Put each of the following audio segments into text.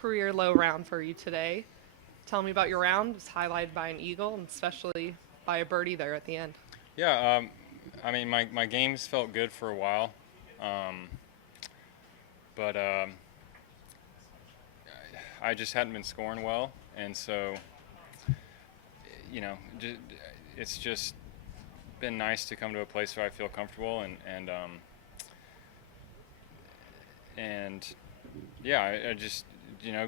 career low round for you today. Tell me about your round. It was highlighted by an eagle and especially by a birdie there at the end. Yeah, I mean, my games felt good for a while, um, but I just hadn't been scoring well, and so you know, it's just been nice to come to a place where I feel comfortable and yeah, I just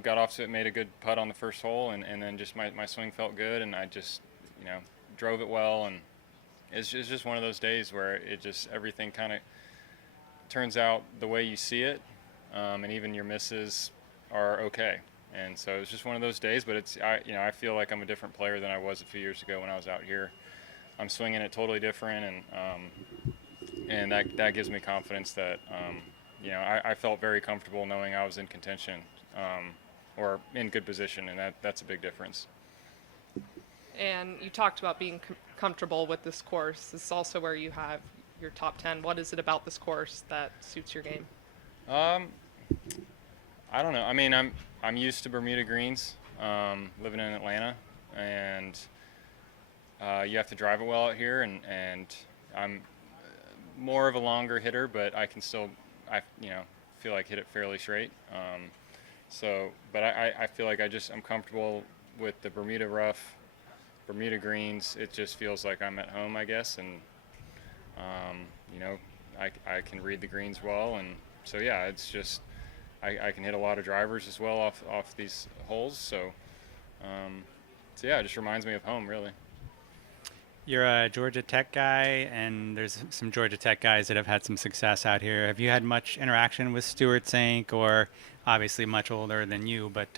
got off to it, made a good putt on the first hole, and then just my swing felt good, and I just drove it well, and it's just one of those days where it just everything kind of turns out the way you see it, and even your misses are okay. And so it's just one of those days, but I feel like I'm a different player than I was a few years ago when I was out here. I'm swinging it totally different, and that gives me confidence that I felt very comfortable knowing I was in contention, or in good position, and that's a big difference. And you talked about being comfortable with this course. This is also where you have your top 10. What is it about this course that suits your game? Um, I don't know. I mean, I'm used to Bermuda greens, living in Atlanta, and you have to drive it well out here, and I'm more of a longer hitter, but I can still feel like hit it fairly straight. But I feel like I'm comfortable with the Bermuda rough, Bermuda greens. It just feels like I'm at home, I guess, and um, you know, I can read the greens well, and so yeah, it's just I can hit a lot of drivers as well off these holes. So yeah, it just reminds me of home, really. You're a Georgia Tech guy, and there's some Georgia Tech guys that have had some success out here. Have you had much interaction with Stuart Sink, or obviously much older than you, but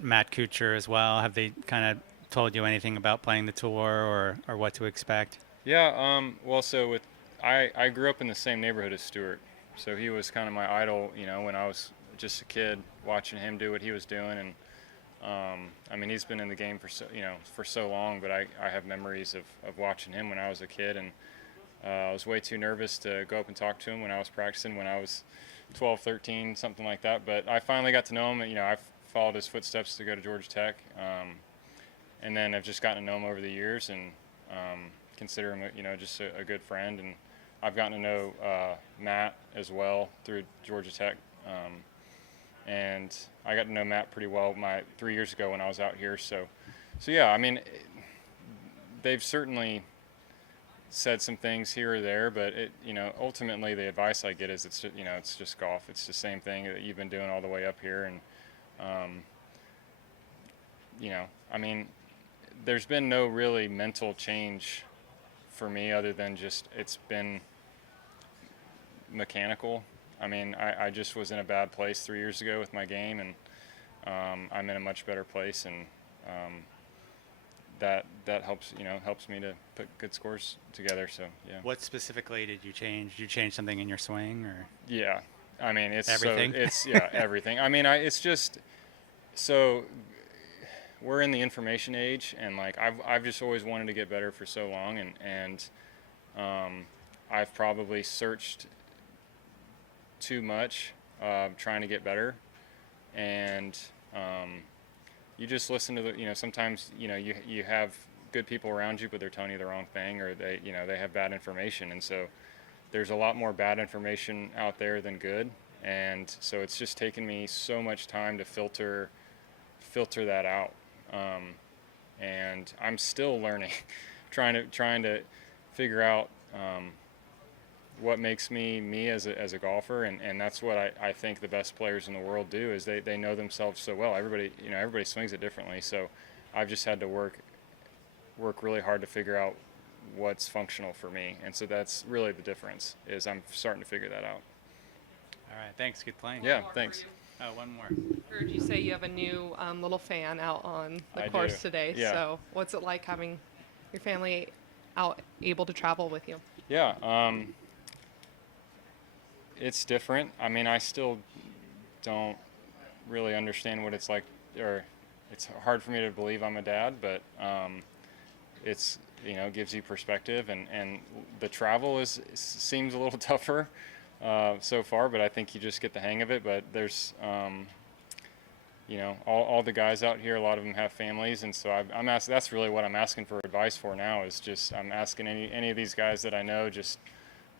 Matt Kuchar as well? Have they kind of told you anything about playing the tour or what to expect? Yeah. Well, so I grew up in the same neighborhood as Stuart, so he was kind of my idol. When I was just a kid, watching him do what he was doing, and I mean, he's been in the game for so long, but I have memories of watching him when I was a kid, and I was way too nervous to go up and talk to him when I was practicing when I was 12, 13, something like that. But I finally got to know him, and I followed his footsteps to go to Georgia Tech, and then I've just gotten to know him over the years, and consider him just a good friend. And I've gotten to know Matt as well through Georgia Tech. And I got to know Matt pretty well 3 years ago when I was out here. So yeah, I mean, they've certainly said some things here or there, but ultimately the advice I get is it's just golf. It's the same thing that you've been doing all the way up here, and I mean, there's been no really mental change for me other than just it's been mechanical. I mean, I just was in a bad place 3 years ago with my game, and I'm in a much better place, and that helps me to put good scores together. So yeah. What specifically did you change? Did you change something in your swing, or? Yeah, I mean it's everything. Everything. I mean, it's just so we're in the information age, and like I've just always wanted to get better for so long, and I've probably searched too much, trying to get better, and you just listen to sometimes you have good people around you, but they're telling you the wrong thing, or they have bad information, and so there's a lot more bad information out there than good, and so it's just taken me so much time to filter that out, and I'm still learning, trying to figure out what makes me as a golfer, and that's what I think the best players in the world do is they know themselves so well. Everybody swings it differently, so I've just had to work really hard to figure out what's functional for me, and so that's really the difference is I'm starting to figure that out. All right, thanks. Good playing. Yeah, thanks. Oh, one more. Heard you say you have a new little fan out on the I course do. today. Yeah. So what's it like having your family out able to travel with you? Yeah, it's different. I mean, I still don't really understand what it's like, or it's hard for me to believe I'm a dad, but it's gives you perspective, and the travel seems a little tougher so far, but I think you just get the hang of it. But there's all the guys out here, a lot of them have families, and so I'm asking. That's really what I'm asking for advice for now. Is just I'm asking any of these guys that I know, just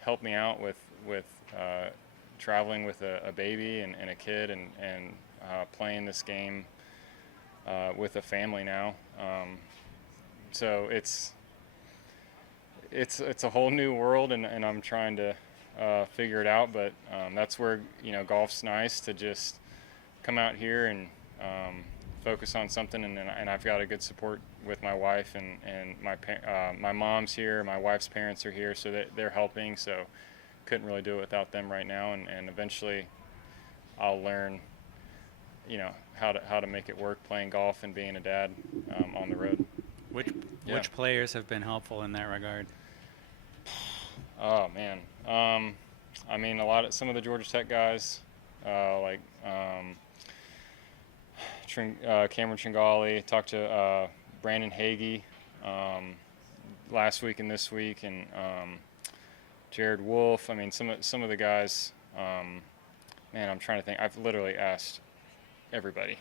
help me out with traveling with a baby and a kid and playing this game with a family now. So it's a whole new world, and I'm trying to figure it out. But that's where golf's nice to just come out here and focus on something. And I've got a good support with my wife and my mom's here, my wife's parents are here, so they're helping. So couldn't really do it without them right now. And eventually, I'll learn how to make it work playing golf and being a dad on the road. Which players have been helpful in that regard? Oh man, I mean some of the Georgia Tech guys, like Cameron Tringali. Talked to Brandon Hagee last week and this week, and Jared Wolf. I mean some of the guys. Man, I'm trying to think. I've literally asked everybody.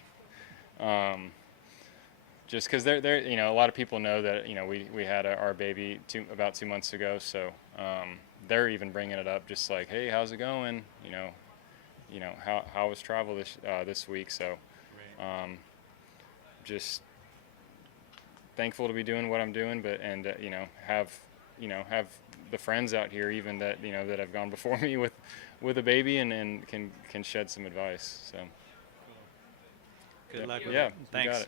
Just because they're a lot of people know that we had our baby about 2 months ago, so they're even bringing it up, just like, hey, how's it going? How was travel this week? So just thankful to be doing what I'm doing, but have the friends out here even that that have gone before me with a baby and can shed some advice. So Good luck with yeah, it. you Thanks. got it.